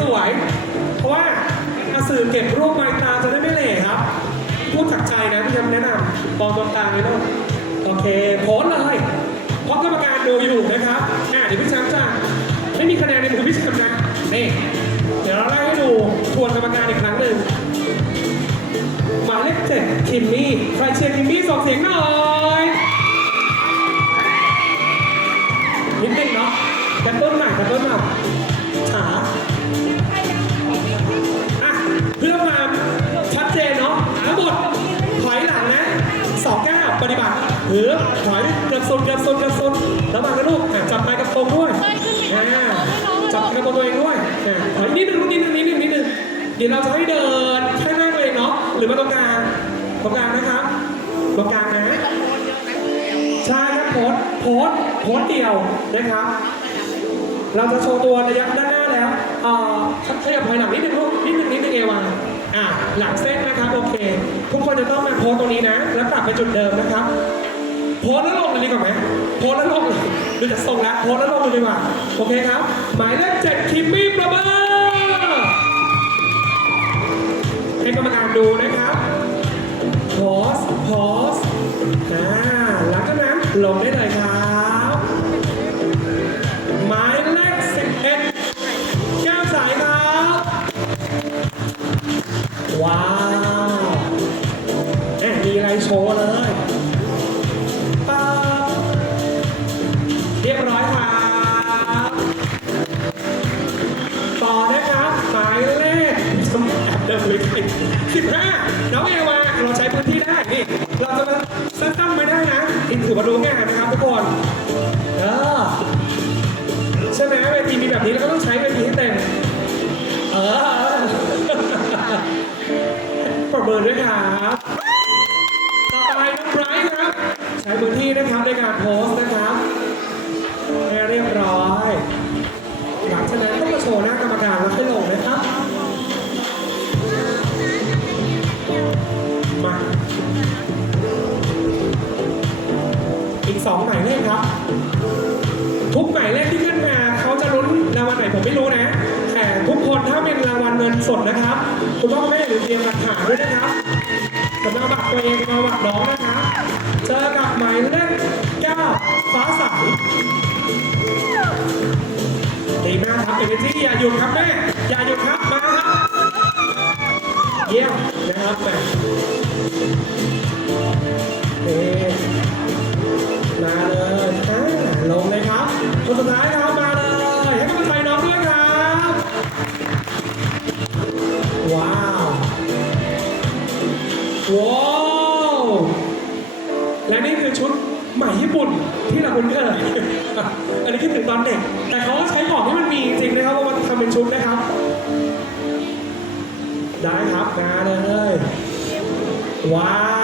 สวยๆเพราะว่าสื่อเก็บรูปใบตาจะได้ไม่เหล่ครับ พูดจากใจนะพี่แชมป์แนะนำมองตรงกลางเลยลูกโอเคโพสเลยเพราะกรรมการดูอยู่นะครับอะเดี๋ยวพี่ชมป์จะไม่มีคะแนนในมือพี่ชมป์นะนี่เดี๋ยวเราไล่ให้ดูทวนกรรมการอีกครั้งหนึ่งหมายเลขเจ็ดคิมมี่ใครเชียร์คิมมี่ส่งเสียงหน่อย ก้าวปฏิบัติถือถอยเกือบสุดเกือบสุดเกือบสุดแล้วมากันลูกอะจับไม้กับตรงด้วยอ่าจับไม้กับตัวเองด้วยอะถอยนิดนึงลูกนิดนึงนิดนึงนิดนึงเดี๋ยวเราจะให้เดินข้างหน้าตัวเองเนาะหรือมาตรงกลางตรงกลางนะครับตรงกลางนะใช่ครับโพสโพสโพสเดียวนะครับเราจะโชว์ตัวระยะด้านหน้าแล้วเอ่อขยับถอยหลังนิดนึงลูกนิดนึงนิดนึงเอวา อะหลังเส้นนะครับโอเค ทุกคนจะต้องมาโพสตรงนี้นะ แล้วกลับไปจุดเดิมนะครับ โพสแล้วลงเลยดีกว่าไหมโพสแล้วลงเลยดูจากทรงแล้วโพสแล้วลงเลยดีกว่าโอเคครับ หมายเลขเจ็ดคิมมี่ประเบอร์ให้กรรมการดูนะครับโพสโพสอ่าหลังจากนั้นลงได้เลยครับ โชว์เลยป๊าเรียบร้อยครับ ต่อนะครับ หมายเลขสมแอบเดิมเลยสิบห้าน้องเอวาเราใช้พื้นที่ได้นี่ เราจะมาสั้นๆไม่ได้นะนี่ถือว่ารู้งานนะครับทุกคนเออใช่ไหมเวทีมีแบบนี้เราก็ต้องใช้เวทีให้เต็ม เออประเมินด้วยครับ นที่นะครับในการโพสต์นะครับให้เรียบร้อย หลังจากนั้นก็มาโชว์หน้ากรรมการแล้วให้ลงนะครับ มาอีกสองหมายเลขครับ ทุกหมายเลขที่ขึ้นมาเขาจะลุ้นรางวัลไหนผมไม่รู้นะ แต่ทุกคนถ้าเป็นรางวัลเงินสดนะครับคุณพ่อคุณแม่หรือเตรียมหลักฐานด้วยนะครับสำหรับบัตรตัวเองมาบัตรน้องนะครับเจอกับหมายเลขเก้า ฟ้าใสดีมากครับเอเนจีอย่าหยุดครับแม่ อย่าหยุดครับ มาครับ เยี่ยมนะครับแม่เอ๊มาเลยอ่าลงเลยครับ คนสุดท้ายครับ มาเลย ให้กำลังใจน้องด้วยครับ ว้าวว้าวและนี่คือชุด หม่ญี่ปุ่นที่เราคุ้นเคยอันนี้คิดถึงตอนเด็ก แต่เขาก็ใช้ของที่มันมีจริงนะครับเอามาทำเป็นชุดนะครับ ได้ครับมาเลยว้าว